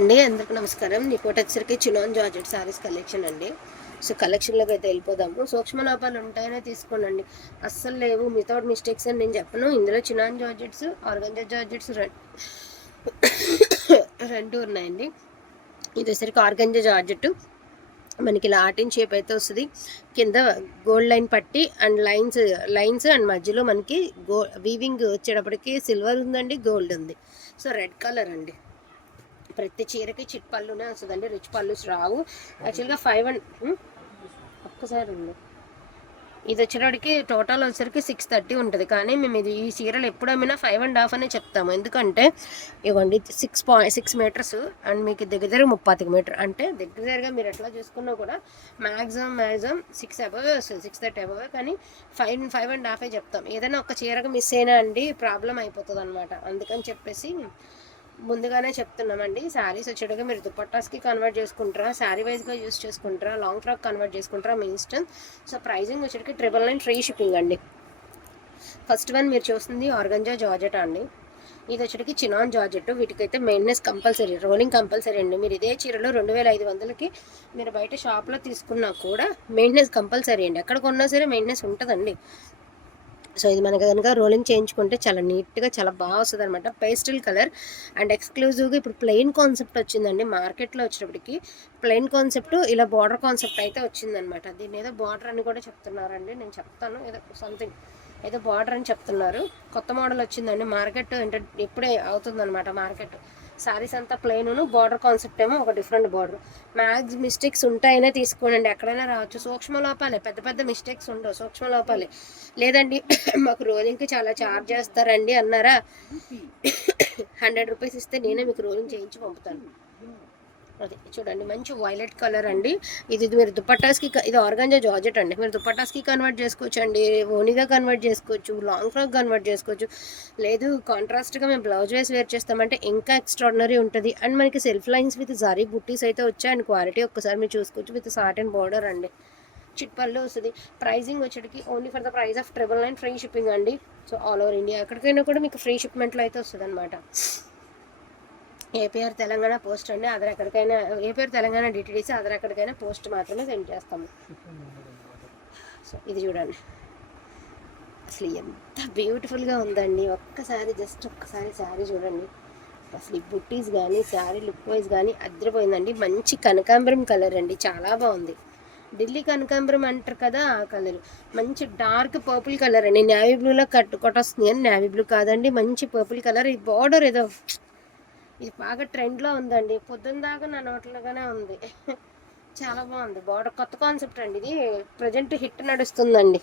అండి అందరికి నమస్కారం. నీ కోట వచ్చరికి చినాన్ జార్జెట్ సారీస్ కలెక్షన్ అండి. సో కలెక్షన్లోకి అయితే వెళ్ళిపోదాము. సూక్ష్మ లోపాలు ఉంటాయనే తీసుకోనండి. అస్సలు లేవు. మితౌట్ మిస్టేక్స్ అని నేను చెప్పను. ఇందులో చినాన్ జార్జెట్స్ ఆర్గంజా జార్జెట్స్ రెండు ఉన్నాయండి. ఇది వచ్చరికి ఆర్గంజా జార్జెట్ మనకి ఇలా ఆటిన్ షేప్ అయితే వస్తుంది. కింద గోల్డ్ లైన్ పట్టి అండ్ లైన్స్ లైన్స్ అండ్ మధ్యలో మనకి గో వీవింగ్ వచ్చేటప్పటికి సిల్వర్ ఉందండి గోల్డ్ ఉంది. సో రెడ్ కలర్ అండి. ప్రతి చీరకి చిట్ పళ్ళునే వస్తుందండి. రిచ్ పళ్ళు రావు. యాక్చువల్గా ఫైవ్ అండ్ ఒక్కసారి ఉంది ఇది వచ్చేటప్పటికి టోటల్ వచ్చేసరికి సిక్స్ థర్టీ ఉంటుంది. కానీ మేము ఇది ఈ చీరలు ఎప్పుడు అమ్మినా ఫైవ్ అండ్ హాఫ్ అనే చెప్తాము. ఎందుకంటే ఇవ్వండి six point six metres and మీకు దగ్గర దగ్గర ముప్పాతిక మీటర్ అంటే దగ్గర దగ్గరగా మీరు ఎట్లా చూసుకున్నా కూడా మ్యాక్సిమం మ్యాక్సిమం సిక్స్ అబవే వస్తుంది. సిక్స్ థర్టీ అబవే కానీ ఫైవ్ ఫైవ్ అండ్ హాఫే చెప్తాం. ఏదైనా ఒక చీరకు మిస్ అయినా అండి ప్రాబ్లం అయిపోతుంది అనమాట అందుకని చెప్పేసి ముందుగానే చెప్తున్నామండి శారీస్ వచ్చేటప్పుడు మీరు దుపట్టాస్కి కన్వర్ట్ చేసుకుంటారా శారీ వైజ్గా యూస్ చేసుకుంటారా లాంగ్ ఫ్రాక్ కన్వర్ట్ చేసుకుంటారా మీ ఇష్టం. సో ప్రైజింగ్ వచ్చేటికి ట్రిపుల్ నైన్ ఫ్రీ షిప్పింగ్ అండి. ఫస్ట్ వన్ మీరు చూస్తుంది ఆర్గంజా జార్జెట్ అండి. ఇది వచ్చేటికి చినాన్ జార్జెట్. వీటికైతే మెయింటెనెన్స్ కంపల్సరీ రోలింగ్ కంపల్సరీ అండి. మీరు ఇదే చీరలో రెండు వేల ఐదు వందలకి మీరు బయట షాప్లో తీసుకున్నా కూడా మెయింటెనెన్స్ కంపల్సరీ అండి. ఎక్కడ కొన్నా సరే మెయింటెనెన్స్ ఉంటుందండి. సో ఇది మనకి కనుక రోలింగ్ చేయించుకుంటే చాలా నీట్గా చాలా బాగా వస్తుంది అనమాట పేస్టల్ కలర్ అండ్ ఎక్స్క్లూజివ్గా ఇప్పుడు ప్లెయిన్ కాన్సెప్ట్ వచ్చిందండి. మార్కెట్లో వచ్చినప్పటికి ప్లెయిన్ కాన్సెప్ట్ ఇలా బార్డర్ కాన్సెప్ట్ అయితే వచ్చిందనమాట దీని ఏదో బార్డర్ అని కూడా చెప్తున్నారండి. నేను చెప్తాను. ఏదో సంథింగ్ ఏదో బార్డర్ అని చెప్తున్నారు. కొత్త మోడల్ వచ్చిందండి. మార్కెట్ అంటే ఇప్పుడే అవుతుందన్నమాట మార్కెట్ సారీస్ అంతా ప్లెయిన్ బార్డర్ కాన్సెప్ట్ ఏమో ఒక డిఫరెంట్ బార్డర్ మ్యాక్స్ మిస్టేక్స్ ఉంటాయనే తీసుకోనండి. ఎక్కడైనా రావచ్చు. సూక్ష్మ లోపాలే పెద్ద పెద్ద మిస్టేక్స్ ఉండవు. సూక్ష్మ లోపాలే. లేదండి మాకు రోలింగ్కి చాలా ఛార్జ్ చేస్తారండి అన్నారా? హండ్రెడ్ రూపీస్ ఇస్తే నేనే మీకు రోలింగ్ చేయించి పంపుతాను. అది చూడండి మంచి వైలెట్ కలర్ అండి. ఇది మీరు దుపట్టాస్కి ఇది ఆర్గాంజా జార్జెట్ అండి. మీరు దుపట్టాస్కి కన్వర్ట్ చేసుకోవచ్చు అండి ఓనీగా కన్వర్ట్ చేసుకోవచ్చు లాంగ్ ఫ్రాక్ కన్వర్ట్ చేసుకోవచ్చు. లేదు కాంట్రాస్ట్గా మేము బ్లౌజ్ వేసి వేర్ చేస్తామంటే ఇంకా ఎక్స్ట్రాడినరీ ఉంటుంది. అండ్ మనకి సెల్ఫ్ లైన్స్ విత్ జారీ బుట్టీస్ అయితే వచ్చాయి అండ్ క్వాలిటీ ఒక్కసారి మీరు చూసుకోవచ్చు విత్ సాట్ అండ్ బార్డర్ అండి. చిట్పల్లి వస్తుంది. Pricing వచ్చేటికి only for the price of triple nine free shipping అండి. సో ఆల్ ఓవర్ ఇండియా ఎక్కడికైనా కూడా మీకు ఫ్రీ షిప్మెంట్లో అయితే వస్తుంది అనమాట ఏపీఆర్ తెలంగాణ పోస్ట్ అండి అదర్ ఎక్కడికైనా AP or Telangana DTDC other ఎక్కడికైనా పోస్ట్ మాత్రమే సెండ్ చేస్తాము. సో ఇది చూడండి. అసలు ఎంత బ్యూటిఫుల్గా ఉందండి. ఒక్కసారి జస్ట్ ఒక్కసారి శారీ చూడండి. అసలు ఈ బుట్టీస్ కానీ శారీ లుక్ వైజ్ కానీ అద్రిపోయిందండి. మంచి కనకాంబరం కలర్ అండి. చాలా బాగుంది. ఢిల్లీ కనకాంబరం అంటారు కదా ఆ కలర్ మంచి డార్క్ పర్పుల్ కలర్ అండి. నేవీ బ్లూలో కట్టు కొట్టొస్తుంది కానీ నేవీ బ్లూ కాదండి. మంచి పర్పుల్ కలర్ ఈ బార్డర్ ఏదో ఇది బాగా ట్రెండ్లో ఉందండి. పొద్దున్న దాకా నా నోట్లోగానే ఉంది. చాలా బాగుంది. బార్డర్ కొత్త కాన్సెప్ట్ అండి ఇది. ప్రజెంట్ హిట్ నడుస్తుందండి.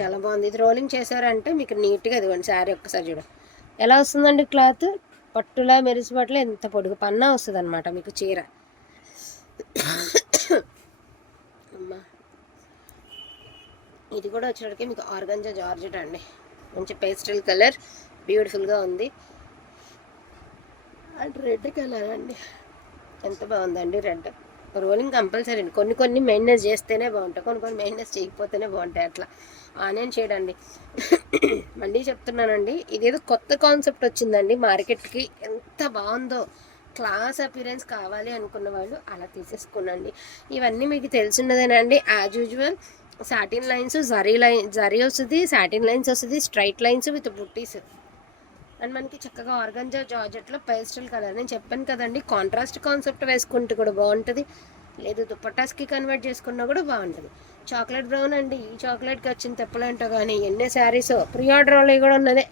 చాలా బాగుంది. ఇది రోలింగ్ చేశారంటే మీకు నీట్గా ఇదిగోండి శారీ ఒక్కసారి చూడండి ఎలా వస్తుందండి క్లాత్? పట్టులా మెరిసిపట్ల ఎంత పొడుగు పన్నా వస్తుంది అనమాట మీకు చీర. అమ్మా. ఇది కూడా వచ్చేటికి మీకు ఆర్గంజా జార్జెట్ అండి. మంచి పేస్టల్ కలర్. బ్యూటిఫుల్గా ఉంది. అండ్ రెడ్ కలర్ అండి. ఎంత బాగుందండి రెడ్. రోలింగ్ కంపల్సరీ అండి. కొన్ని కొన్ని మెయింటెనెన్స్ చేస్తేనే బాగుంటాయి కొన్ని కొన్ని మెయింటెనెన్స్ చేయకపోతేనే బాగుంటాయి అట్లా. ఆనియన్ చేయడండి. మళ్ళీ చెప్తున్నానండి ఇదేదో కొత్త కాన్సెప్ట్ వచ్చిందండి మార్కెట్కి. ఎంత బాగుందో. క్లాస్ అపీరెన్స్ కావాలి అనుకున్న వాళ్ళు అలా తీసేసుకోనండి. ఇవన్నీ మీకు తెలిసినదేనండి. As usual satin lines zari line zari వస్తుంది సాటిన్ లైన్స్ వస్తుంది straight lines with butis and మనకి చక్కగా ఆర్గంజా జార్జెట్లో పేస్టల్ కలర్. నేను చెప్పాను కదండి కాంట్రాస్ట్ కాన్సెప్ట్ వేసుకుంటే కూడా బాగుంటుంది. లేదు దుప్పటాస్కి కన్వర్ట్ చేసుకున్నా కూడా బాగుంటుంది. చాక్లెట్ బ్రౌన్ అండి ఈ చాక్లెట్కి వచ్చిన తెప్పలేంటో కానీ ఎన్ని శారీస్ ప్రీ ఆర్డర్ వాళ్ళవి కూడా ఉన్నదే.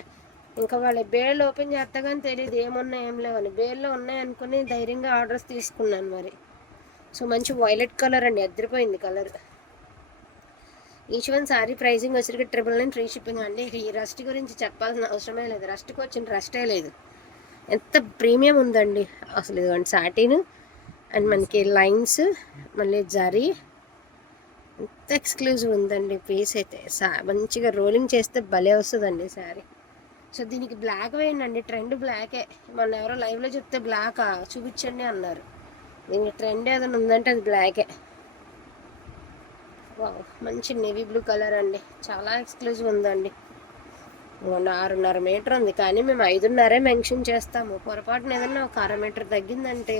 ఇంకా వాళ్ళ బేళ్ళు ఓపెన్ చేస్తా కానీ తెలియదు ఏమున్నాయి ఏం లేవని బేల్లో ఉన్నాయి అనుకుని ధైర్యంగా ఆర్డర్స్ తీసుకున్నాను మరి. సో మంచి వైలెట్ కలర్ అండి అద్దరిపోయింది colour. Each one sari pricing వచ్చరికి ట్రిపుల్ నైన్ ఫ్రీ షిప్పింగ్ అండి. ఈ రస్ట్ గురించి చెప్పాల్సిన అవసరమే లేదు. రస్ట్కి వచ్చిన రస్టే లేదు. ఎంత ప్రీమియం ఉందండి. అసలు ఇదిగోండి సాటిన్ అండ్ మనకి లైన్స్ మళ్ళీ జరీ. ఎంత ఎక్స్క్లూజివ్ ఉందండి పీస్ అయితే. సా మంచిగా రోలింగ్ చేస్తే భలే వస్తుందండి శారీ సో దీనికి బ్లాక్ వేయండి ట్రెండ్ బ్లాకే. మొన్న ఎవరో లైవ్లో చెప్తే బ్లాక్? చూపించండి అన్నారు. దీనికి ట్రెండ్ ఏదైనా ఉందంటే అది బ్లాకే. మంచి నేవీ బ్లూ కలర్ అండి. చాలా ఎక్స్క్లూజివ్ ఉందండి. ఆరున్నర మీటర్ ఉంది. కానీ మేము ఐదున్నరే మెన్షన్ చేస్తాము. పొరపాటున ఏదన్నా ఒక అర మీటర్ తగ్గిందంటే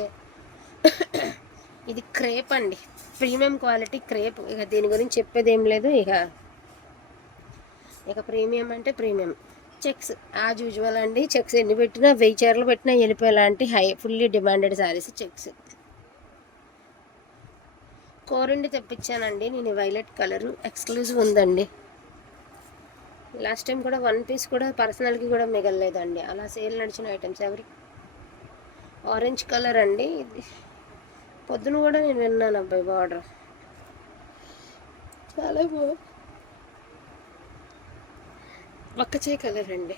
ఇది క్రేప్ అండి. ప్రీమియం క్వాలిటీ క్రేప్ ఇక దీని గురించి చెప్పేది ఏం లేదు. ఇక ఇక ప్రీమియం అంటే ప్రీమియం చెక్స్ యాజ్ యూజువల్ అండి. చెక్స్ ఎన్ని పెట్టినా వెయ్యి చీరలు పెట్టినా వెళ్ళిపోయేలాంటి high fully demanded saris checks కోరండి తెప్పించానండి. నేను వైలెట్ కలర్. ఎక్స్క్లూజివ్ ఉందండి. లాస్ట్ టైం కూడా వన్ పీస్ కూడా పర్సనల్కి కూడా మిగలలేదండి. అలా సేల్ నడిచిన ఐటమ్స్ ఎవరి ఆరెంజ్ కలర్ అండి. ఇది పొద్దున కూడా నేను విన్నాను అబ్బాయి బార్డర్ చాలా బాగు వక్కచాయ్ కలర్ అండి.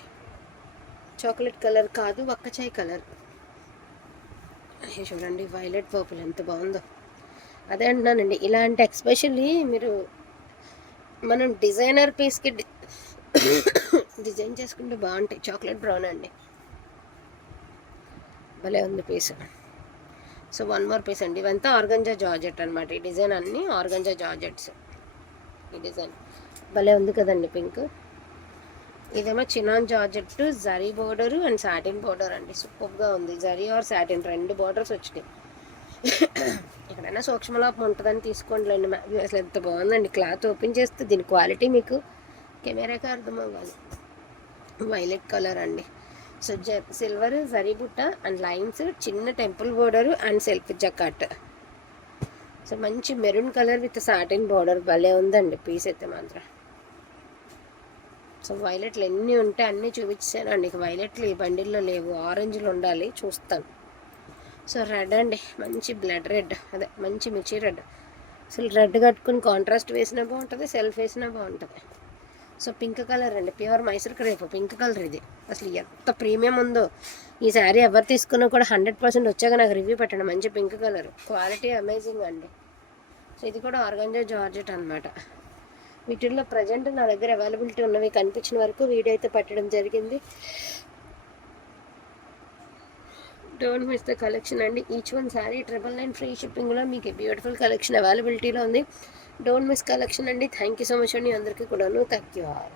చాక్లెట్ కలర్ కాదు వక్కచాయ్ కలర్ చూడండి వైలెట్ పర్పుల్ ఎంత బాగుందో. అదే అంటున్నానండి. ఇలాంటి ఎక్స్పెషల్లీ మీరు మనం డిజైనర్ పీస్కి డిజైన్ చేసుకుంటే బాగుంటాయి. చాక్లెట్ బ్రౌన్ అండి. భలే ఉంది piece. So one more piece అండి. ఇవంతా ఆర్గంజా జార్జెట్ అనమాట ఈ డిజైన్ అన్నీ ఆర్గంజా జార్జెట్స్. ఈ డిజైన్. భలే ఉంది కదండి పింక్. ఇదేమో chinon georgette zari border and satin border అండి. సూపర్గా ఉంది. Zari or satin. రెండు బోర్డర్స్ వచ్చినాయి. ఎక్కడైనా సూక్ష్మలాపం ఉంటుందని తీసుకోండిలేండి మా- అసలు ఎంత బాగుందండి. క్లాత్ ఓపెన్ చేస్తే దీని క్వాలిటీ మీకు కెమెరాకి అర్థం అవ్వాలి. వైలెట్ కలర్ అండి. సో జ silver zari butta and lines చిన్న temple border and self jacquard. So మంచి maroon colour with satin border భలే ఉందండి పీస్ అయితే మాత్రం. సో వైలెట్లు ఎన్ని ఉంటే అన్నీ చూపించానండి. అండి వైలెట్లు ఈ బండిల్లో లేవు. ఆరెంజ్లు ఉండాలి చూస్తాను. సో రెడ్ అండి. మంచి బ్లడ్ రెడ్. అదే మంచి మిర్చి రెడ్. అసలు రెడ్ కట్టుకుని కాంట్రాస్ట్ వేసినా బాగుంటుంది సెల్ఫ్ వేసినా బాగుంటుంది. సో పింక్ కలర్ అండి. Pure Mysore crepe pink colour ఇది. అసలు ఎంత ప్రీమియం ఉందో. ఈ శారీ ఎవరు తీసుకున్నా కూడా హండ్రెడ్ పర్సెంట్ వచ్చాక నాకు రివ్యూ పెట్టండి. మంచి పింక్ కలర్. క్వాలిటీ అమేజింగ్ అండి. సో ఇది కూడా ఆర్గంజా జార్జెట్ అనమాట వీటిల్లో ప్రజెంట్ నా దగ్గర అవైలబిలిటీ ఉన్నవి కనిపించిన వరకు వీడియో అయితే పెట్టడం జరిగింది. డోంట్ విత్ ద కలెక్షన్ అండి. Each one sari triple nine free షిప్పింగ్లో మీకు బ్యూటిఫుల్ కలెక్షన్ అవైలబిలిటీలో ఉంది. డోంట్ మిస్ కలెక్షన్ అండి. థ్యాంక్ యూ సో మచ్ అండి. అందరికీ కూడాను. Thank you all